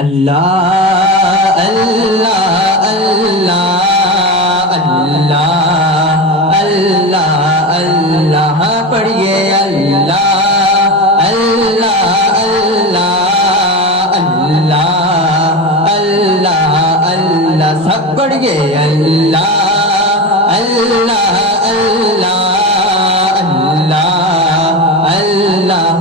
اللہ اللہ اللہ اللہ اللہ اللہ پڑھیے اللہ اللہ اللہ اللہ اللہ اللہ سب پڑھیے اللہ اللہ اللہ اللہ اللہ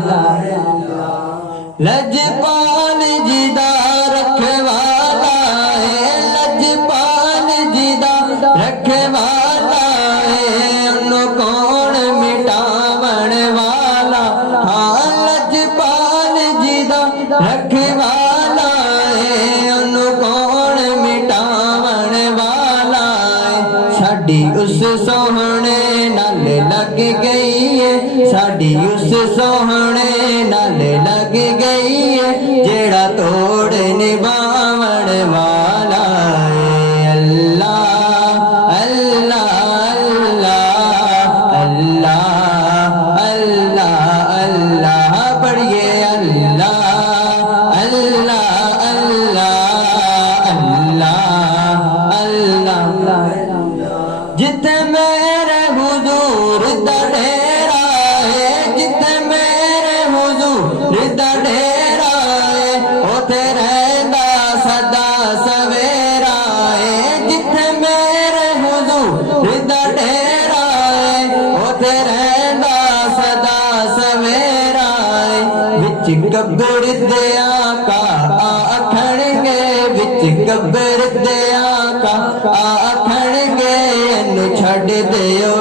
لجپال جدا رکھے والا ہے لجپال جدا رکھے والا ہے انہوں کون مٹاون والا ہاں لجپال جدا رکھے والا ہے انہوں کون مٹاون والا ہے ساڈی اس سوہنے نال لگ گئی ہے ساڈی اس سوہنے نال لگ گئی ہے جیڑا توڑ نبھاون والا ہے اللہ اللہ اللہ اللہ اللہ پڑھیے اللہ اللہ اللہ اللہ جتے میرے حضور دا ڈیرا ہے جتے میرے حضور دا ڈیرا ہے اوتھے رہندا سدا سویرا ہے جتے میرے حضور دا ڈیرا ہے اوتھے رہندا سدا سویرا ہے وچ قبر دے آقا آکھن گے وچ قبر دے آقا آکھن گے چھڑ دیو